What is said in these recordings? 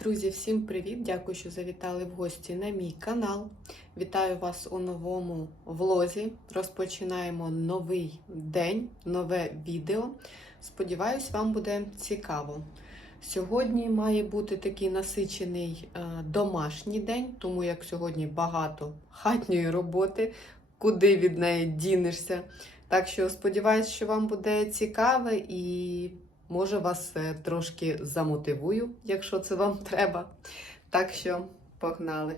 Друзі, всім привіт! Дякую, що завітали в гості на мій канал. Вітаю вас у новому влозі. Розпочинаємо новий день, нове відео. Сподіваюсь, вам буде цікаво. Сьогодні має бути такий насичений е, домашній день, тому як сьогодні багато хатньої роботи, куди від неї дінешся. Так що сподіваюсь, що вам буде цікаве і може вас е, трошки замотивую, якщо це вам треба. Так що погнали.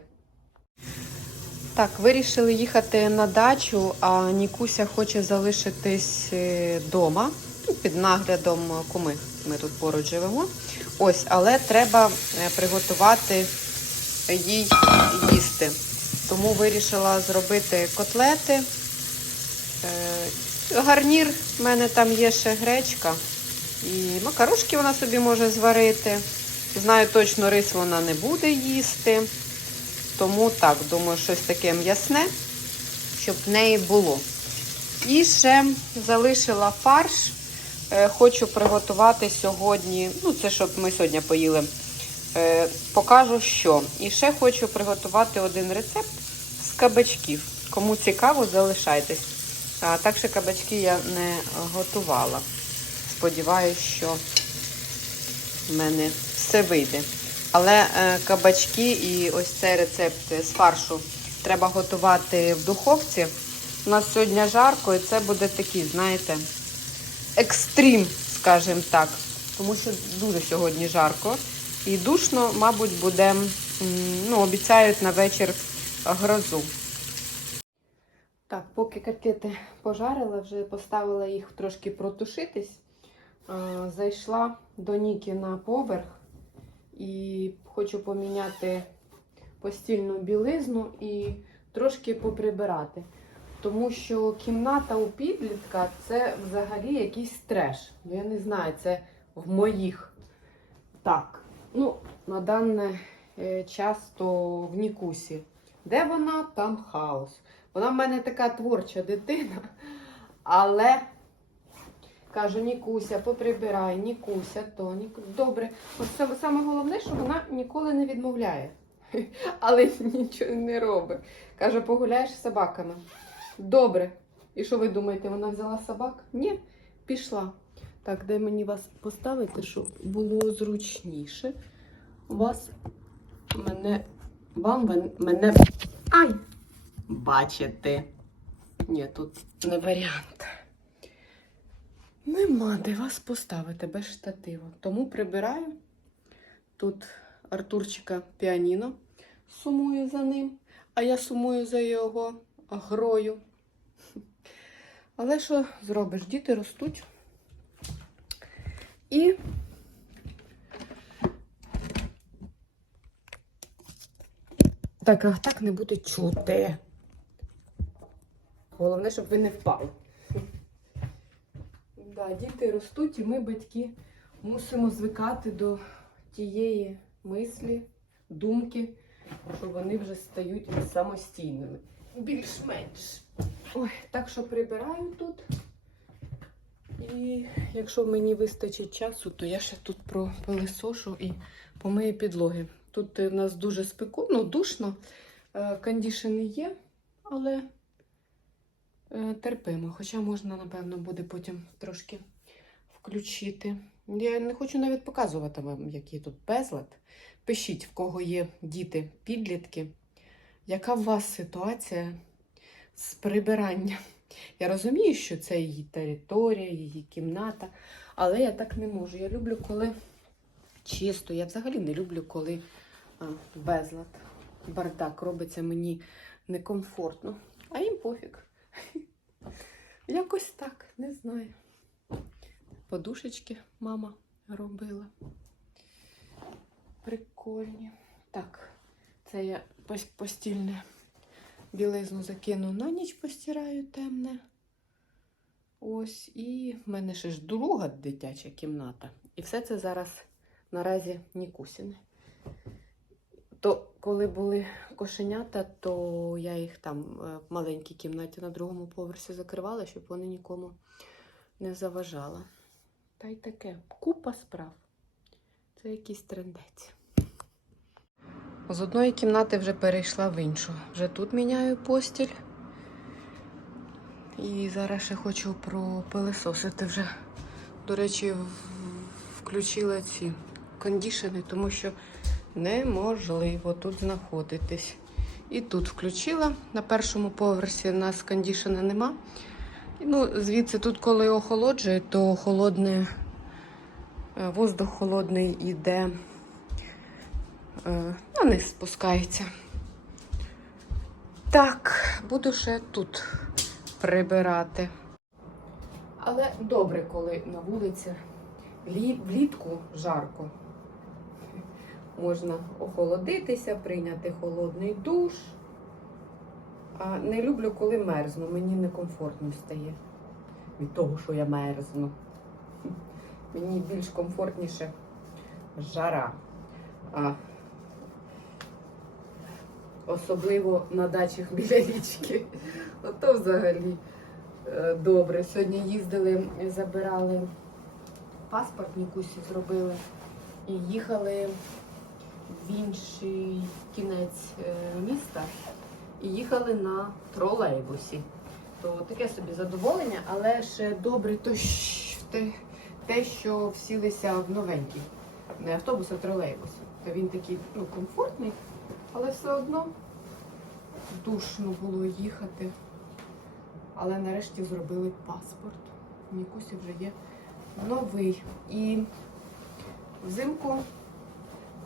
Так, вирішили їхати на дачу, а Нікуся хоче залишитись вдома під наглядом куми. Ми тут поруч живемо. Ось, але треба е, приготувати їй їсти. Тому вирішила зробити котлети. Е, Гарнір в мене там є ще гречка. І макарошки вона собі може зварити. Знаю точно, рис вона не буде їсти. Тому так, думаю, щось таке м'ясне, щоб в неї було. І ще залишила фарш. Е, Хочу приготувати сьогодні. Ну, це щоб ми сьогодні поїли. Е, Покажу що. І ще хочу приготувати один рецепт з кабачків. Кому цікаво, залишайтесь. Так що кабачки я не готувала. Сподіваюсь, що в мене все вийде. Але е, кабачки і ось цей рецепт з фаршу треба готувати в духовці. У нас сьогодні жарко, і це буде такий, знаєте, екстрім, скажімо так. Тому що дуже сьогодні жарко. І душно, мабуть, буде, ну, обіцяють на вечір грозу. Так, поки котлети пожарила, вже поставила їх трошки протушитись. Зайшла до Ніки на поверх і хочу поміняти постільну білизну і трошки поприбирати. Тому що кімната у підлітка це взагалі якийсь треш. Ну, Я не знаю, це в моїх. Так, ну, на даний час то в Нікусі. Де вона, там хаос. Вона в мене така творча дитина, але кажу, Нікуся, поприбирай, Нікуся, то Ніку. Добре. От саме головне, що вона ніколи не відмовляє, але нічого не робить. Каже, погуляєш з собаками. Добре. І що ви думаєте, вона взяла собак? Ні, пішла. Так, де мені вас поставити, щоб було зручніше. Вас мене. Вам мене. Ай! Бачите. Ні, тут не варіант. Нема де вас поставити без штатива. Тому прибираю. Тут Артурчика піаніно сумую за ним, а я сумую за його грою. Але що зробиш? Діти ростуть. І так, так не буде чути. Головне, щоб ви не впали. Да, діти ростуть, і ми, батьки, мусимо звикати до тієї мислі, думки, що вони вже стають самостійними. Більш-менш. Ой, так що прибираю тут. І якщо мені вистачить часу, то я ще тут пропилисошу і помию підлоги. Тут е, в нас дуже спеку, ну, душно, е, кондішени є, але терпимо. Хоча можна, напевно, буде потім трошки включити. Я не хочу навіть показувати вам, який тут безлад. Пишіть, в кого є діти, підлітки. Яка у вас ситуація з прибиранням? Я розумію, що це її територія, її кімната, але я так не можу. Я люблю, коли чисто. Я взагалі не люблю, коли безлад, бардак робиться мені некомфортно. А їм пофіг. Якось так, не знаю. Подушечки мама робила. Прикольні. Так, це я постільне білизну закину на ніч постираю темне. Ось, і в мене ще ж друга дитяча кімната. І все це зараз наразі Нікусіне. То коли були кошенята, то я їх там е, в маленькій кімнаті на другому поверсі закривала, щоб вони нікому не заважали. Та й таке. Купа справ. Це якийсь трендець. З одної кімнати вже перейшла в іншу. Вже тут міняю постіль. І зараз ще хочу пропилисосити вже. До речі, включила ці кондішени, тому що неможливо тут знаходитись. І тут включила. На першому поверсі у нас кондішена нема. Ну, звідси тут, коли охолоджує, то холодне, е, воздух холодний іде, е, ну, не спускається. Так, буду ще тут прибирати. Але добре, коли на вулиці влітку жарко. Можна охолодитися, прийняти холодний душ. А не люблю, коли мерзну. Мені некомфортно стає від того, що я мерзну. Мені більш комфортніше жара. А, особливо на дачах біля річки. Ото взагалі е, добре. Сьогодні їздили, забирали паспорт, Нікусі зробили і їхали в інший кінець е, міста і їхали на тролейбусі. То таке собі задоволення, але ще добре то те, що всілися в новенький. Не автобус, а тролейбус. То він такий ну, комфортний, але все одно душно було їхати. Але нарешті зробили паспорт. Нікусі вже є новий. І взимку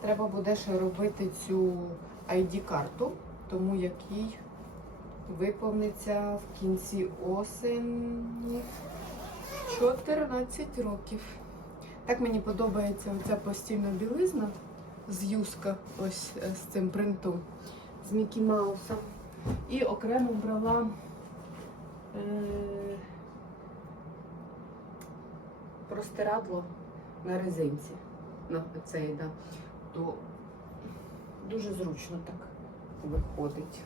треба буде ще робити цю ID-карту, тому який виповниться в кінці осені 14 років. Так мені подобається оця постільна білизна з юска, ось е, з цим принтом, з Мікі Маусом. І окремо брала е, простирадло на резинці. На цей, да. То дуже зручно так виходить.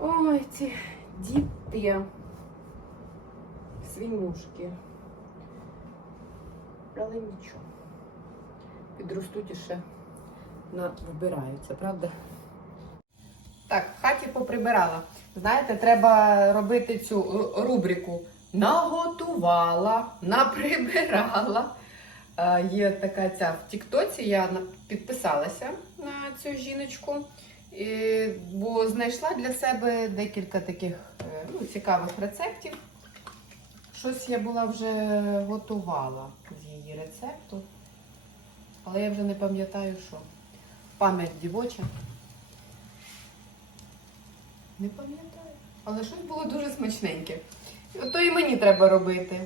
Ой, ці діти. Свинюшки. Але нічого. Підростуть і ще вбираються, правда? Так, в хаті поприбирала. Знаєте, треба робити цю рубрику. Наготувала, наприбирала. Є така ця в Тіктоці, я підписалася на цю жіночку, бо знайшла для себе декілька таких е, ну, цікавих рецептів. Щось я була вже готувала з її рецепту, але я вже не пам'ятаю, що. Пам'ять дівоча. Не пам'ятаю. Але щось було дуже смачненьке. І Ото і мені треба робити.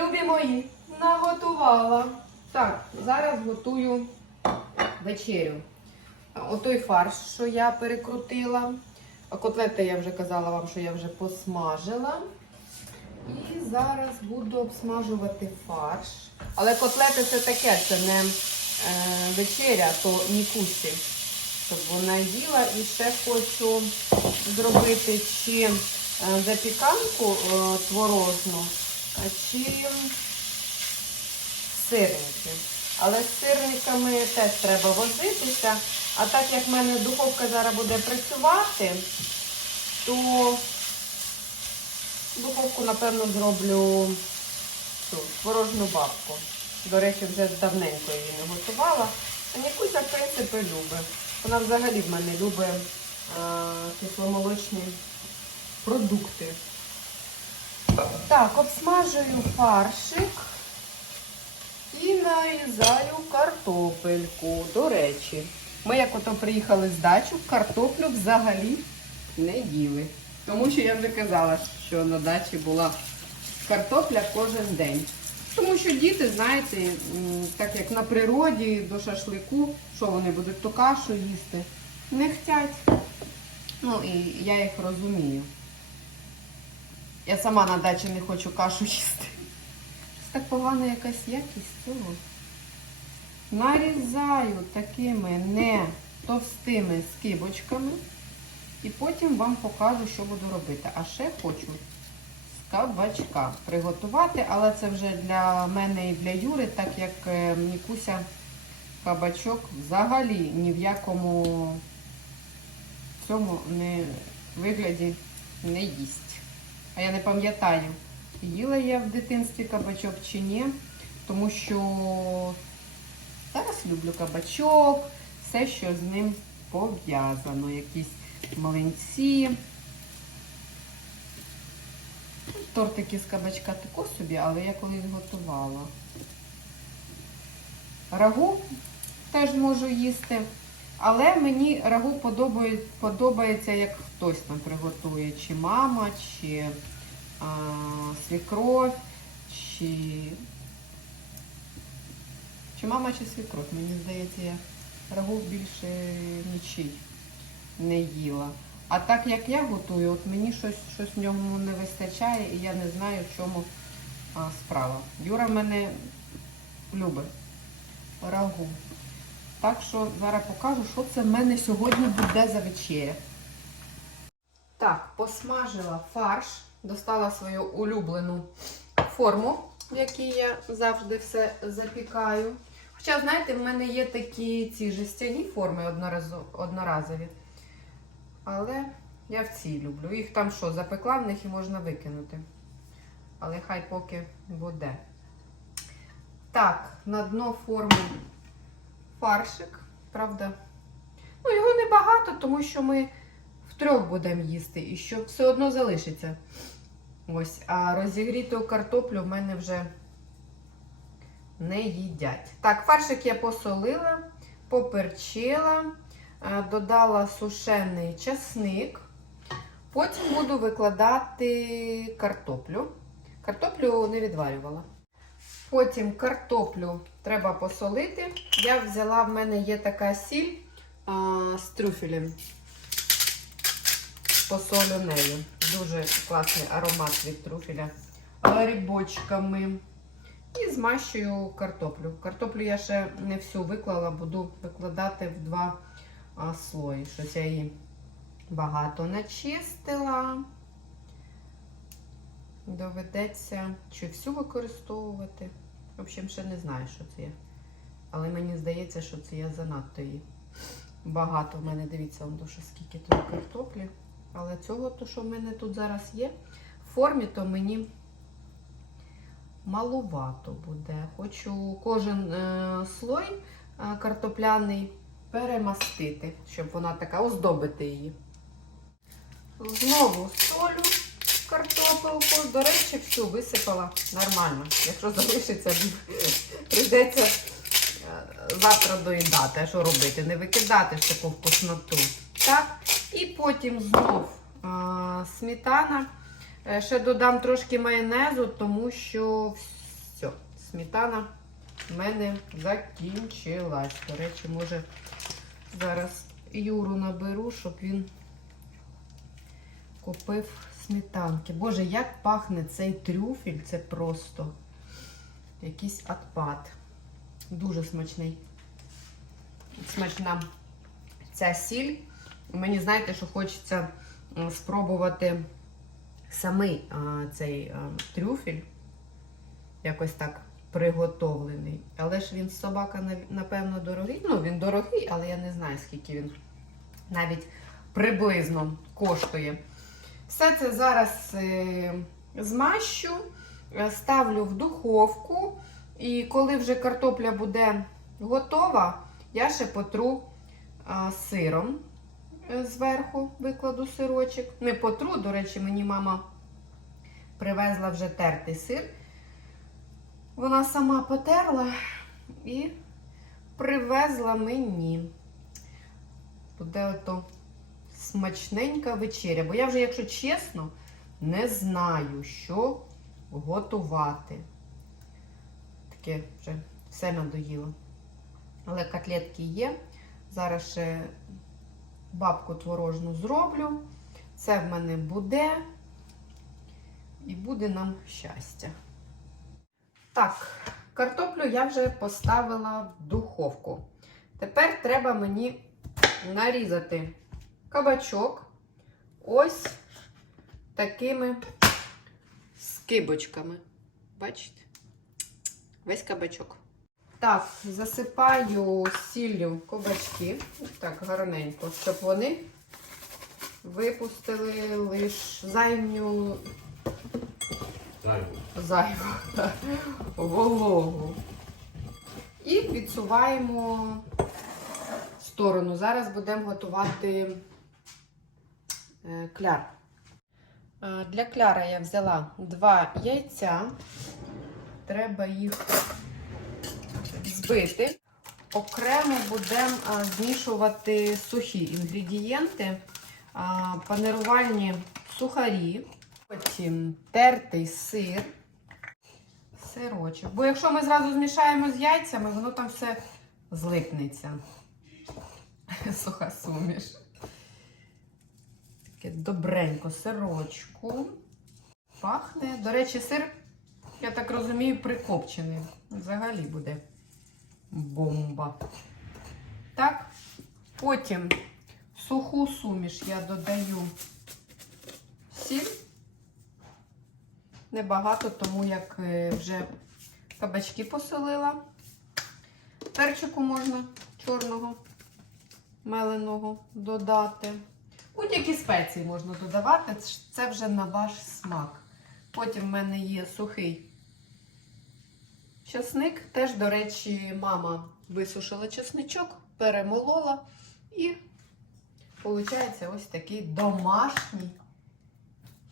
Любі мої, наготувала. Так, зараз готую вечерю. Отой фарш, що я перекрутила. Котлети я вже казала вам, що я вже посмажила. І зараз буду обсмажувати фарш. Але котлети це таке, це не е, вечеря, то нікусі. Щоб вона їла. І ще хочу зробити чи е, запіканку е, творожну, чи сирники. Але з сирниками теж треба возитися. А так як в мене духовка зараз буде працювати, то духовку, напевно, зроблю цю творожну бабку. До речі, вже давненько її не готувала. А Нікуся, в принципі, любить. Вона взагалі в мене любить е, кисломолочні продукти. Так, обсмажую фаршик і нарізаю картопельку. До речі, ми як ото приїхали з дачу, картоплю взагалі не їли. Тому що я вже казала, що на дачі була картопля кожен день. Тому що діти, знаєте, так як на природі до шашлику, що вони будуть ту кашу їсти, не хочуть. Ну і я їх розумію. Я сама на дачі не хочу кашу їсти. Так погана якась якість цього. Нарізаю такими не товстими скибочками. І потім вам покажу, що буду робити. А ще хочу з кабачка приготувати, але це вже для мене і для Юри, так як е, Нікуся кабачок взагалі ні в якому цьому не вигляді не їсть. А я не пам'ятаю, їла я в дитинстві кабачок чи ні, тому що зараз люблю кабачок, все, що з ним пов'язано. Якісь млинці. Тортики з кабачка тако собі, але я колись готувала. Рагу теж можу їсти. Але мені рагу подобає, подобається, як хтось там приготує. Чи мама, чи а, свікров, чи... чи мама, чи свікров. Мені здається, я рагу більше нічий не їла. А так як я готую, от мені щось, щось в ньому не вистачає, і я не знаю, в чому а, справа. Юра мене любить рагу. Так що зараз покажу, що це в мене сьогодні буде за вечеря. Так, посмажила фарш, достала свою улюблену форму, в якій я завжди все запікаю. Хоча, знаєте, в мене є такі ці жестяні форми одноразові. Але я в цій люблю. Їх там що, запекла в них і можна викинути. Але хай поки буде. Так, на дно форми фаршик, правда. Ну, його небагато, тому що ми втрьох будемо їсти і що все одно залишиться. Ось, а розігріту картоплю в мене вже не їдять. Так, фаршик я посолила, поперчила, е, додала сушений часник. Потім буду викладати картоплю. Картоплю не відварювала. Потім картоплю треба посолити. Я взяла, в мене є така сіль а, з трюфелем. Посолю нею. Дуже класний аромат від трюфеля. Грибочками. І змащую картоплю. Картоплю я ще не всю виклала, буду викладати в два слої. Щось я її багато начистила. Доведеться чи всю використовувати. В общем, ще не знаю, що це є. Але мені здається, що це я занадто її. Багато в мене, дивіться, он дуже скільки тут картоплі. Але цього, то, що в мене тут зараз є, в формі, то мені малувато буде. Хочу кожен е, слой е, картопляний перемастити, щоб вона така оздобити її. Знову солю картопелку. До речі, всю висипала нормально. Якщо залишиться, прийдеться е, завтра доїдати. А що робити? Не викидати ж таку вкусноту. Так, і потім знов а, сметана. Е, Ще додам трошки майонезу, тому що все, сметана в мене закінчилась. До речі, може зараз Юру наберу, щоб він купив сметанки. Боже, як пахне цей трюфель, це просто якийсь отпад. Дуже смачний. Смачна ця сіль. Мені знаєте, що хочеться спробувати самий цей а, трюфель. Якось так приготовлений. Але ж він собака, напевно, дорогий. Ну, він дорогий, але я не знаю, скільки він навіть приблизно коштує. Все це зараз е, змащу, е, ставлю в духовку. І коли вже картопля буде готова, я ще потру сиром зверху, викладу сирочок. Не потру, до речі, мені мама привезла вже тертий сир. Вона сама потерла і привезла мені. Буде ото смачненька вечеря. Бо я вже, якщо чесно, не знаю, що готувати. Таке вже все надоїло. Але котлетки є. Зараз ще бабку творожну зроблю. Це в мене буде. І буде нам щастя. Так, картоплю я вже поставила в духовку. Тепер треба мені нарізати кабачок ось такими скибочками. Бачите? Весь кабачок. Так, засипаю сіллю кабачки. Так, гарненько, щоб вони випустили лише зайню Зайву. зайву так, вологу. І відсуваємо в сторону. Зараз будемо готувати е, кляр. Е, Для кляра я взяла два яйця. Треба їх збити. Окремо будемо змішувати сухі інгредієнти, панирувальні сухарі, потім тертий сир, сирочок. Бо якщо ми зразу змішаємо з яйцями, воно там все злипнеться. Суха суміш. Таке добренько сирочку. Пахне. До речі, сир, я так розумію, прикопчений. Взагалі буде бомба. Так, потім в суху суміш я додаю сіль. Небагато, тому як е, вже кабачки посолила. Перчику можна чорного, меленого додати. Будь-які спеції можна додавати, це вже на ваш смак. Потім в мене є сухий часник. Теж, до речі, мама висушила часничок, перемолола і виходить ось такий домашній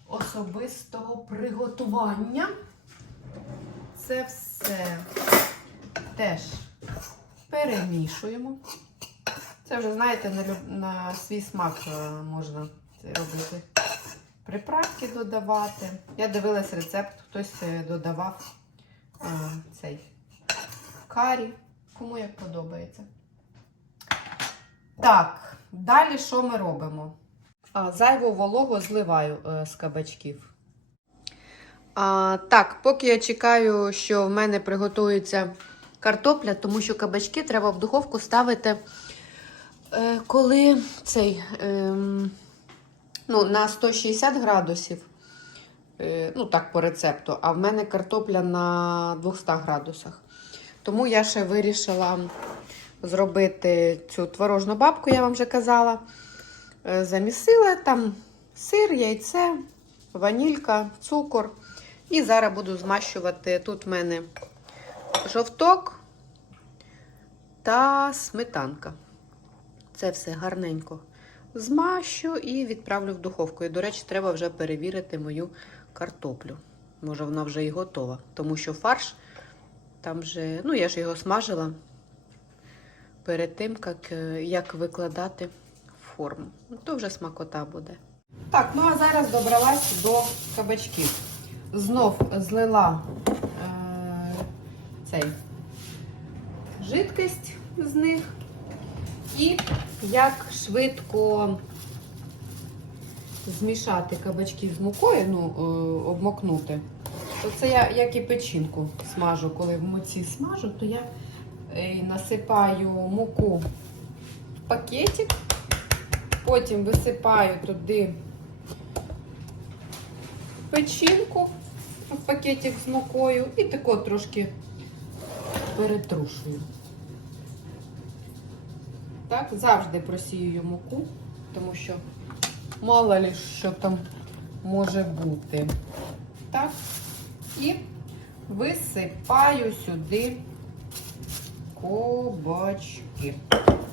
особистого приготування. Це все теж перемішуємо. Це вже, знаєте, на, на свій смак е, можна це робити. Приправки додавати. Я дивилась рецепт, хтось е, додавав е, цей карі. Кому як подобається. Так, далі що ми робимо? А, зайву вологу зливаю е, з кабачків. А, так, поки я чекаю, що в мене приготується картопля, тому що кабачки треба в духовку ставити, е, коли цей ем, ну, на 160 градусів. Е, ну, так, по рецепту. А в мене картопля на 200 градусах. Тому я ще вирішила зробити цю творожну бабку, я вам вже казала. Е, Замісила там сир, яйце, ванілька, цукор. І зараз буду змащувати. Тут в мене жовток та сметанка. Це все гарненько змащу і відправлю в духовку. І, до речі, треба вже перевірити мою картоплю. Може, вона вже і готова. Тому що фарш там вже, ну, я ж його смажила перед тим, як, е, як викладати форму. Ну, То вже смакота буде. Так, ну а зараз добралась до кабачків. Знов злила е, цей жидкость з них. І як швидко змішати кабачки з мукою, ну, е, обмокнути. То це я як і печінку смажу. Коли в муці смажу, то я е, насипаю муку в пакетик, потім висипаю туди печінку в пакетик з мукою і тако трошки перетрушую. Так, завжди просію муку, тому що мало ли що там може бути. Так, і висипаю сюди кабачки.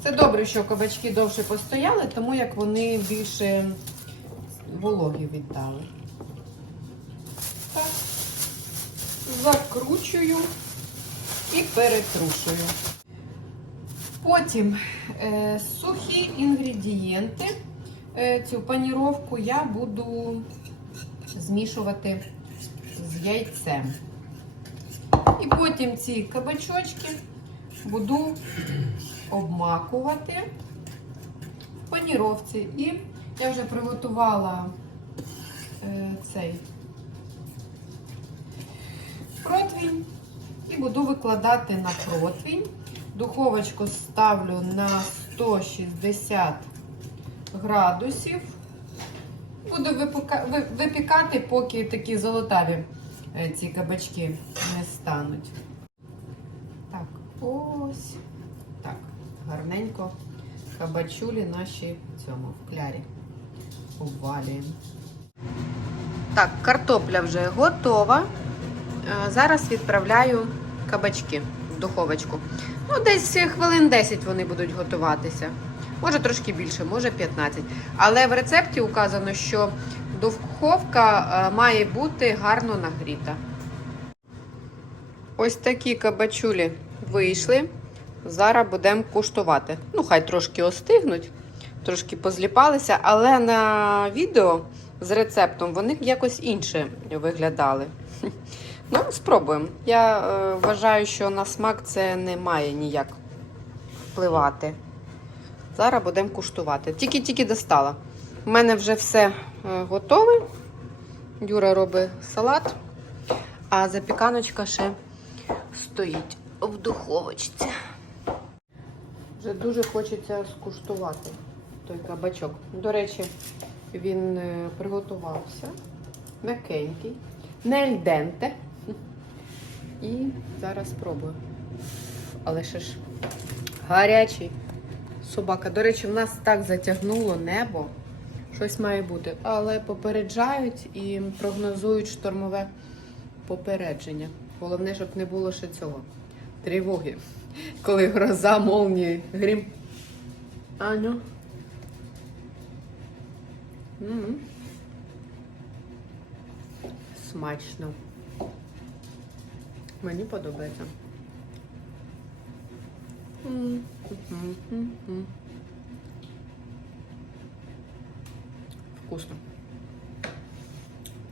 Це добре, що кабачки довше постояли, тому як вони більше вологі віддали. Так, закручую і перетрушую. Потім е, сухі інгредієнти. Е, цю паніровку я буду змішувати з яйцем. І потім ці кабачочки буду обмакувати в паніровці. І я вже приготувала е, цей противень і буду викладати на противень. Духовочку ставлю на 160 градусів. Буду випікати, поки такі золотаві е, ці кабачки не стануть. Так, Ось так, гарненько кабачулі наші в цьому в клярі обвалюємо. Так, картопля вже готова. Е, Зараз відправляю кабачки в духовочку. Ну, десь хвилин 10 вони будуть готуватися. Може трошки більше, може 15. Але в рецепті указано, що духовка е, має бути гарно нагріта. Ось такі кабачулі вийшли. Зараз будемо куштувати. Ну, хай трошки остигнуть, трошки позліпалися, але на відео з рецептом вони якось інше виглядали. Ну, спробуємо. Я е, вважаю, що на смак це не має ніяк впливати. Зараз будемо куштувати. Тільки-тільки достала. У мене вже все е, готове. Юра робить салат, а запіканочка ще стоїть в духовочці. Вже дуже хочеться скуштувати той кабачок. До речі, він е, приготувався. М'якенький, не альденте. І зараз спробую. Але ще ж гарячий собака. До речі, в нас так затягнуло небо. Щось має бути. Але попереджають і прогнозують штормове попередження. Головне, щоб не було ще цього. Тривоги. Коли гроза, молнії, грім. Аню. М. Смачно. Мені подобається. Вкусно.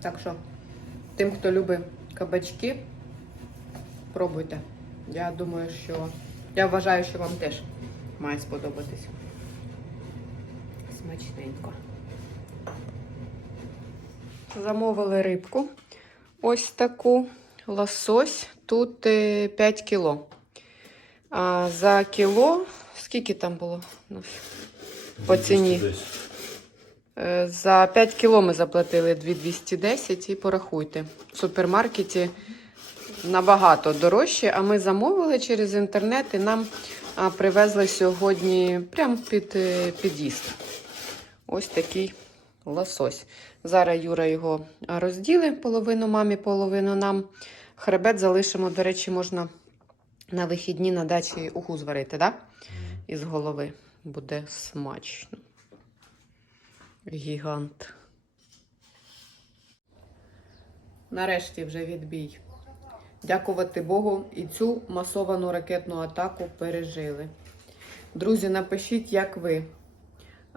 Так що, тим, хто любить кабачки, пробуйте. Я думаю, що я вважаю, що вам теж має сподобатись. Смачненько. Замовили рибку. Ось таку лосось. Тут е, 5 кіло. А за кіло, скільки там було? Ну, По ціні. Е, За 5 кіло ми заплатили 2210 і порахуйте. В супермаркеті набагато дорожче, а ми замовили через інтернет і нам привезли сьогодні прямо під е, під'їзд. Ось такий лосось. Зараз Юра його а, розділить, половину мамі, половину нам. Хребет залишимо, до речі, можна на вихідні на дачі уху зварити, да? Із голови. Буде смачно. Гігант. Нарешті вже відбій. Дякувати Богу, і цю масовану ракетну атаку пережили. Друзі, напишіть, як ви.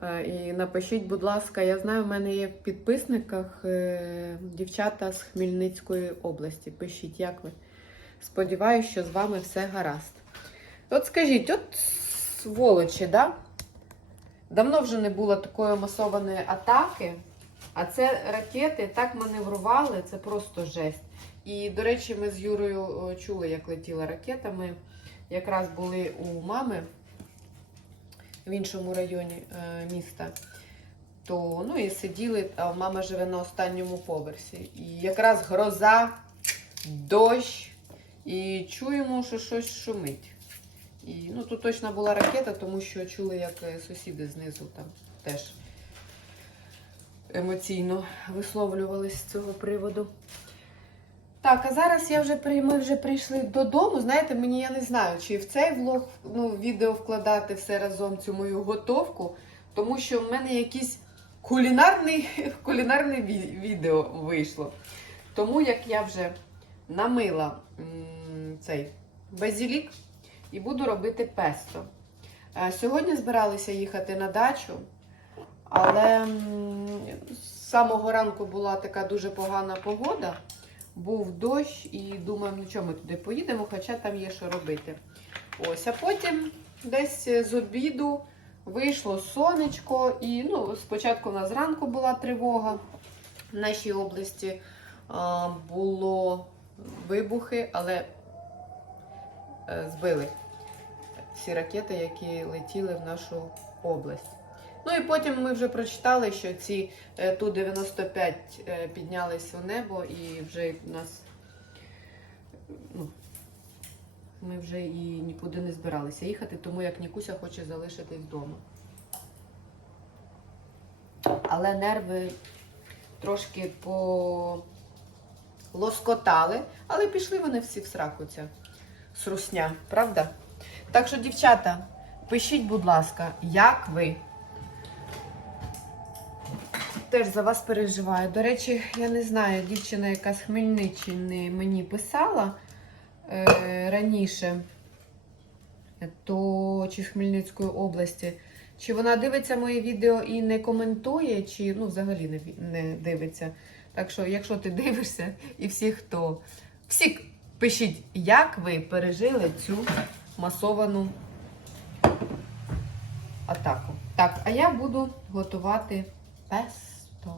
Е, І напишіть, будь ласка, я знаю, в мене є в підписниках е, дівчата з Хмельницької області. Пишіть, як ви. Сподіваюсь, що з вами все гаразд. От скажіть, от сволочі, да? Давно вже не було такої масованої атаки, а це ракети так маневрували, це просто жесть. І, до речі, ми з Юрою чули, як летіла ракета. Ми якраз були у мами в іншому районі е, міста. То, ну і сиділи, а мама живе на останньому поверсі. І якраз гроза, дощ, і чуємо, що щось шумить. І ну, тут точно була ракета, тому що чули, як е, сусіди знизу там теж емоційно висловлювались з цього приводу. Так, а зараз я вже ми вже прийшли додому. Знаєте, мені я не знаю, чи в цей влог ну, відео вкладати все разом цю мою готовку, тому що в мене якийсь кулінарний, кулінарне ві- відео вийшло. Тому як я вже намила цей базілік і буду робити песто. Е, Сьогодні збиралися їхати на дачу, але з самого ранку була така дуже погана погода. Був дощ і думаю, ну чого ми туди поїдемо, хоча там є що робити. Ось, а потім десь з обіду вийшло сонечко, і ну, спочатку в нас зранку була тривога в нашій області. А, було вибухи, але збили всі ракети, які летіли в нашу область. Ну і потім ми вже прочитали, що ці е, Ту-95 е, піднялись у небо і вже нас ну, ми вже і нікуди не збиралися їхати, тому як Нікуся хоче залишитись вдома. Але нерви трошки полоскотали, але пішли вони всі в сраку ця срусня, правда? Так що, дівчата, пишіть, будь ласка, як ви? Теж за вас переживаю. До речі, я не знаю, дівчина, яка з Хмельниччини мені писала е, раніше, то чи з Хмельницької області, чи вона дивиться моє відео і не коментує, чи ну, взагалі не, не дивиться. Так що, якщо ти дивишся, і всі, хто. Всі пишіть, як ви пережили цю масовану атаку. Так, а я буду готувати песто.